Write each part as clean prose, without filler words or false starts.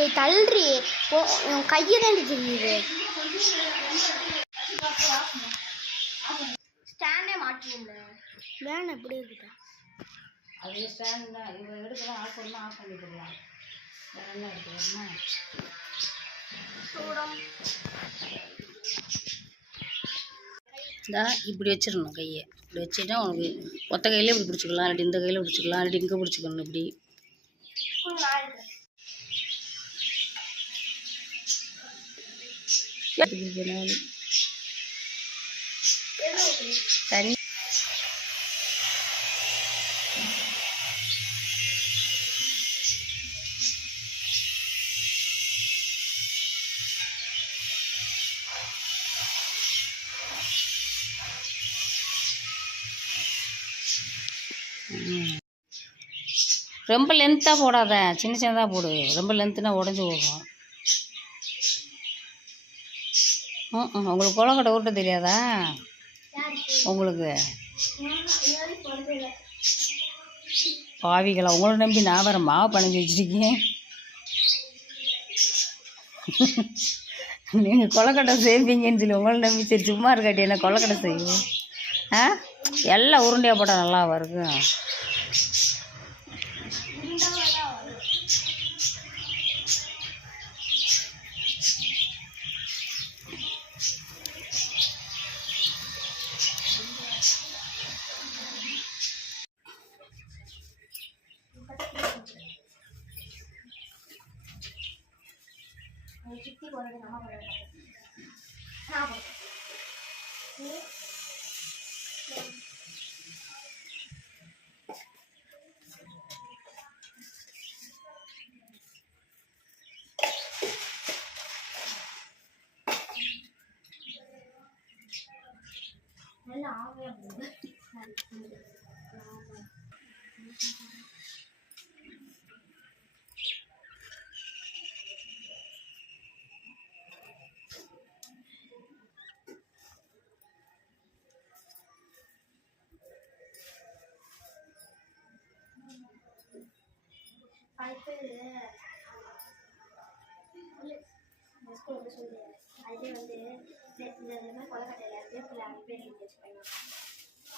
சரி தள்ளுறி உன் கையை தாண்டி தெரியுது. ஸ்டாண்டே மாட்டுவோம்ல வேணும் எப்படி இருக்குதா? அதே ஸ்டாண்ட் தான். இவங்க எடுக்கலாம், ஆஃப் பண்ணலாம், ஆஃப் பண்ணி போடலாம். வேற என்ன இருக்குதுன்னா இப்படி வச்சிடணும். கையை இப்படி வச்சுட்டா உனக்கு ஒத்த கையிலே இப்படி பிடிச்சிக்கலாம், இல்லாட்டி இந்த கையில் பிடிச்சிக்கலாம், இல்லாட்டி இங்கே பிடிச்சிக்கணும். இப்படி தண்ணி ரொம்ப லென்த்தாக போடாத, சின்ன சின்னதாக போடு. ரொம்ப லென்த்துனா உடஞ்சி போகும். உங்களுக்கு கொலக்கட்டை உருட்ட தெரியாதா? உங்களுக்கு பாவிகளா, உங்களை நம்பி நான் வேறு மாவு பணிஞ்சு வச்சுருக்கேன். நீங்கள் கொலக்கட்டை செய்வீங்கன்னு சொல்லி உங்களை நம்பி சரி சும்மா இருக்காட்டி என்ன கொலக்கட்டை செய்வோம். எல்லாம் உருண்டையாக போட்டால் நல்லா இருக்கும்.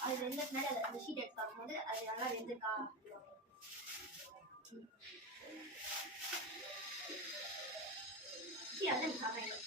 அது வெந்ததுனால அந்த ஷீட் எடுத்து பார்க்கும்போது அது நல்லா வெந்திருக்கா. அதான் சாப்பிடுங்க.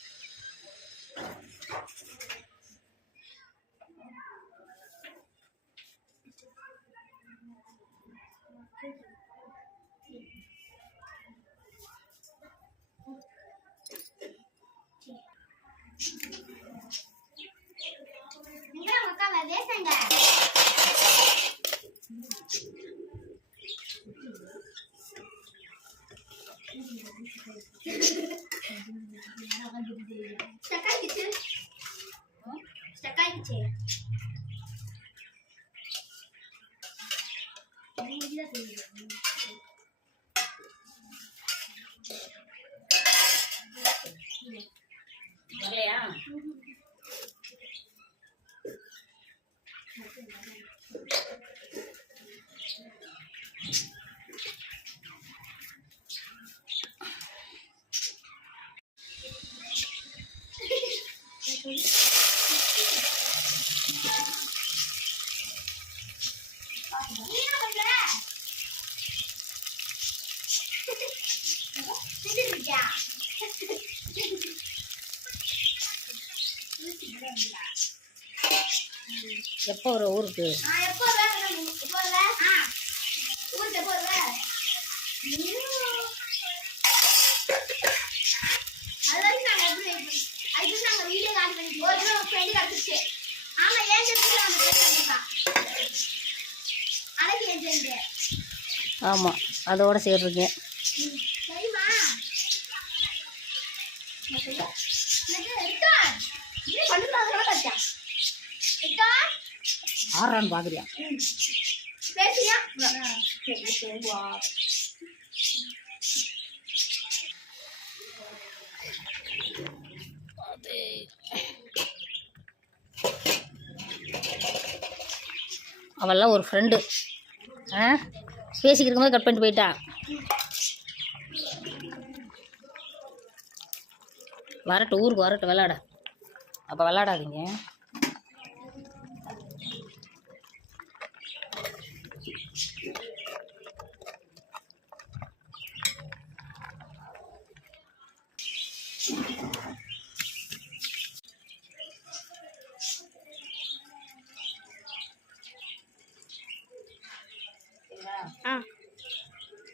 வரலையா? எப்போ ஒரு ஊருக்கு ஆமாம் அதோட சேர்றீங்க. ஆறான்னு பாக்குறியா? அவெல்லாம் ஒரு ஃப்ரெண்டு பேசிக்கிட்டு இருக்கும்போது கட் பண்ணிட்டு போயிட்டா. வரட்டும், ஊருக்கு வரட்டும் விளாட. அப்போ விளாடாதீங்க.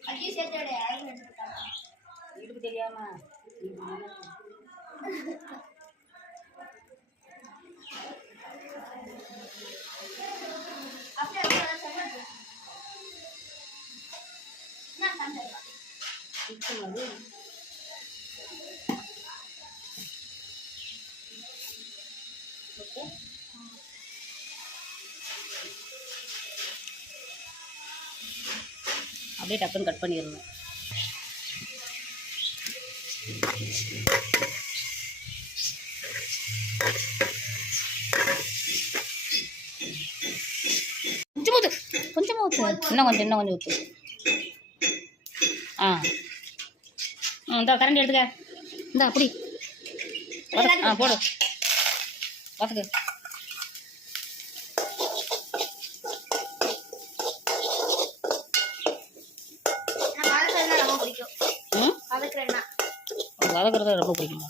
அஜய் சேர்த்தோட யாரும் எடுத்துட்டாங்க வீட்டுக்கு தெரியாம அப்படியே சமைச்சு நான் சமைச்சேன் அது ஓகே. அப்படியே டக்குன்னு கட் பண்ணிடணும். கொஞ்சமாக ஊற்று, இன்னும் கொஞ்சம் ஊற்று. இந்தா கரண்டி எடுத்துக்க. இந்தா அப்படி போடு, வதக்கு. ரொம்ப பிடிக்கும். வதக்குறது ரொம்ப பிடிக்குமா?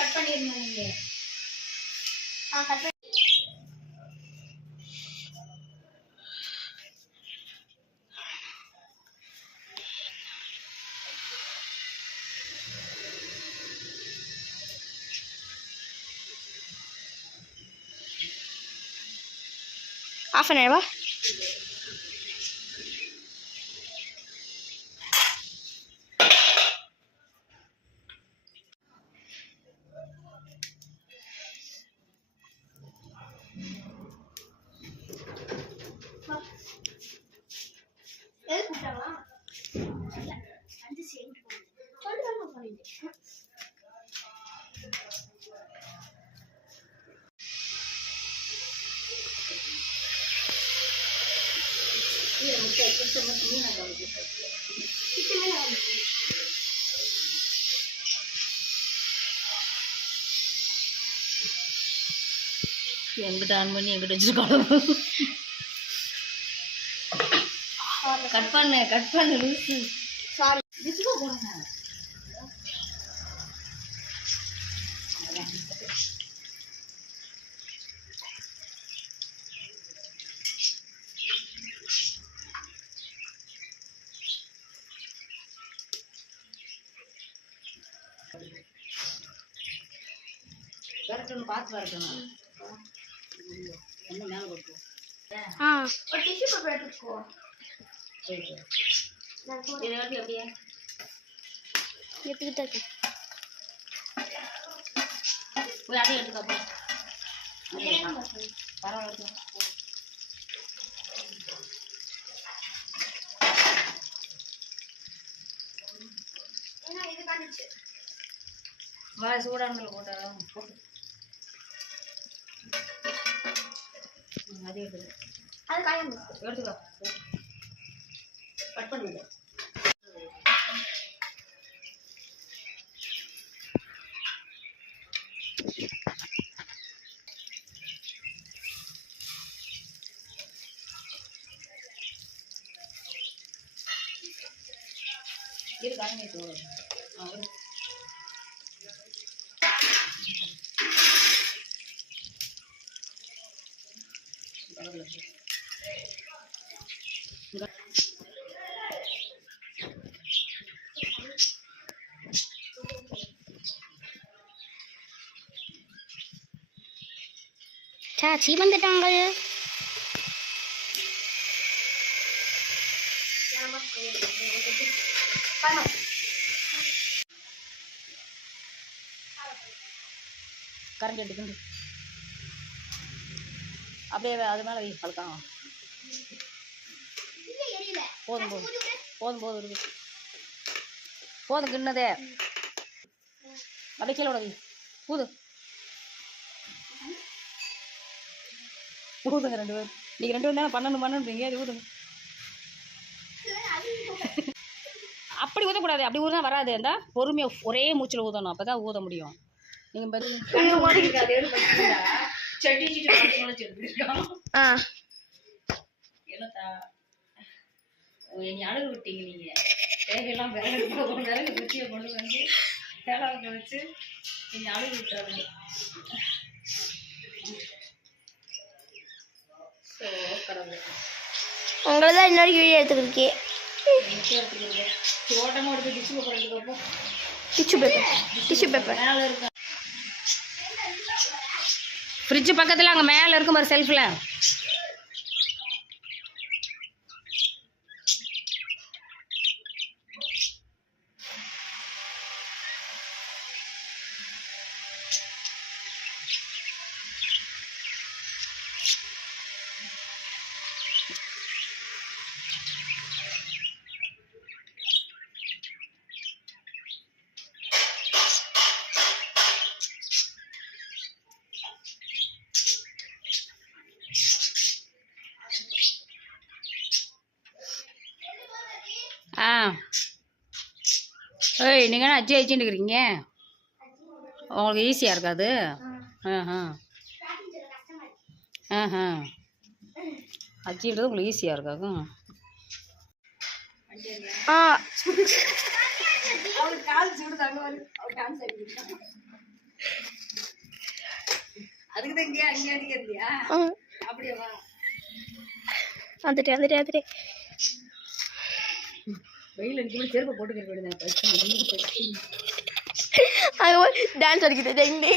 கட் பண்ணிடணும் நீங்க. half an hour. எங்கிட்ட ஆன் பண்ணி எங்கிட்ட வச்சுருக்கோம். கட் பண்ணு லூசு. சாரி வரட்டும், பார்த்து வரட்டும். என்ன மேலே போட்டு ஒரு டிஷ்யூ பேப்பர் எடுத்துக்கோ. இதை அப்படியே எடுத்துக்கிட்டே இருக்கு. போய் அதையும் எடுத்துக்கப்போ. பரவாயில்ல. இது காணிச்சு வா, சூடானதில் போட்டு அதே எடுத்து அது காயம் எடுத்துக்கோ. கட் பண்ணுங்க. இது காரணம் சாச்சி வந்துட்டாங்க. கரண்ட் எடுத்துக்கிண்டு அப்படியே அது மேலே வை. பழக்கம் போதும் இருக்கு. போதும் கிண்ணதே. அப்படியே கீழே வை. ஊதுங்க 2 பேரும். நீங்கள் 2 பேரும் தானே பண்ணணுன்றீங்க. அது ஊதுங்க. அப்படி ஊதக்கூடாது. அப்படி ஊதான் வராது. அந்த பொறுமையாக ஒரே மூச்சில் ஊதணும். அப்போ தான் ஊத முடியும். நீங்கள் என்னத்தா நீ அழுகு விட்டீங்க. நீங்கள் தேவையெல்லாம் விறகு குச்சியை கொண்டு வந்து வேலை வச்சு நீங்கள் அழுகு விட்டுறாங்க. ஸோ கடவுள் உங்களை தான் இன்னொரு வீடியோ எடுத்துக்கிருக்கேன். ஓட்டமாக எடுத்து டிஷ்யூ பேப்பர் எடுத்துக்கப்போ டிஷ்யூ பேப்பர் மேலே இருக்கு. ஃப்ரிட்ஜு பக்கத்தில் அங்கே மேலே இருக்கும் பாரு செல்ஃபில். ஆ ஏய் நீங்கள் என்ன அச்சின்னு இருக்கிறீங்க? உங்களுக்கு ஈஸியாக இருக்காது. அச்சின்றது உங்களுக்கு ஈஸியாக இருக்காது. அதுக்கு தான் இங்கே அங்கே அடிக்கிறதியா? அப்படியே வா. வந்துட்டேன். வெயில் அடிக்க செருப்பை போட்டுக்க வேண்டியதான். டான்ஸ் அடிக்குது. நீ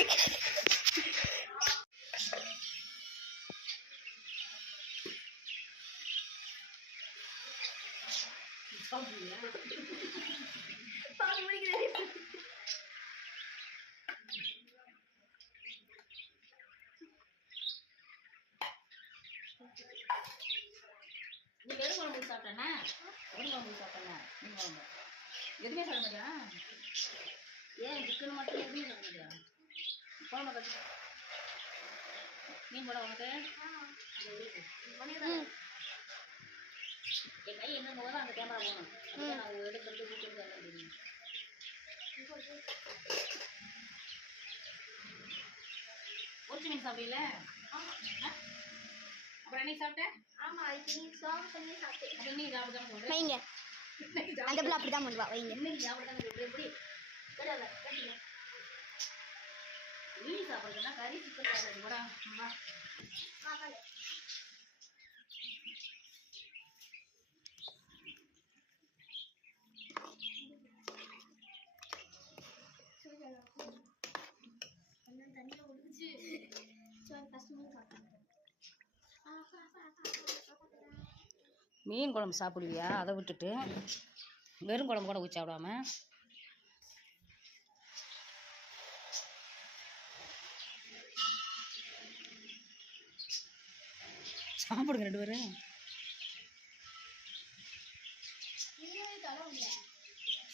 வெறும் குழம்பு சாப்பிட்டேன்னா மீன் குழம்பு எதுவுமே சாப்பிட மாட்டியா? ஏன் சிக்கன் மட்டும் எதுவுமே சாப்பிட மாட்டியா? குழம்பு கட்டு மீன் போட உனக்கு என் கை என்ன போதும் அந்த கேமரா போகணும். நான் எடுக்கிறது கூப்பிட்டு பொரிச்சு மீன் சாப்பிடல. அப்புறம் என்ன சாப்பிட்டேன்? ஆமா இது நீ சாங் பண்ணி சாப்பிட்டேன். அது நீ சாப்பிடாம சொல்றேன். வைங்க. அந்த பிள்ளை அப்படிதான் பண்ணுவா. வைங்க. இன்னைக்கு சாப்பிடாம சொல்றேன். எப்படி கடல கட்டில மீன் சாப்பிடுறதுன்னா கறி சிக்கன் சாப்பிடுறது கூட மாகால அந்த தண்ணில ஒளிச்சு கஷ்டமா காட்டுங்க. மீன் குழம்பு சாப்பிடுவியா? அதை விட்டுட்டு வெறும் குழம்பு கூட ஊற்றி சாப்பிடாம சாப்பிடுங்க 2 பேரும்.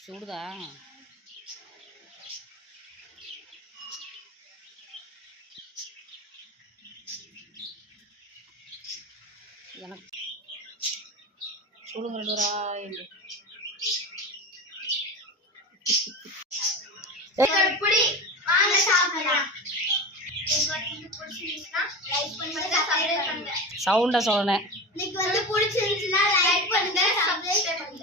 சுடுதா? எனக்கு சொல்லுங்க 2 பேரா. எப்படி வாங்க சாப்பிடலாம். உங்களுக்கு பிடிச்சிருந்துச்சுன்னா லைக் பண்ணுங்க, சப்ஸ்கிரைப் பண்ணுங்க. சவுண்டா சொல்லணும். உங்களுக்கு பிடிச்சிருந்துச்சுன்னா லைக் பண்ணுங்க, சப்ஸ்கிரைப் பண்ணுங்க.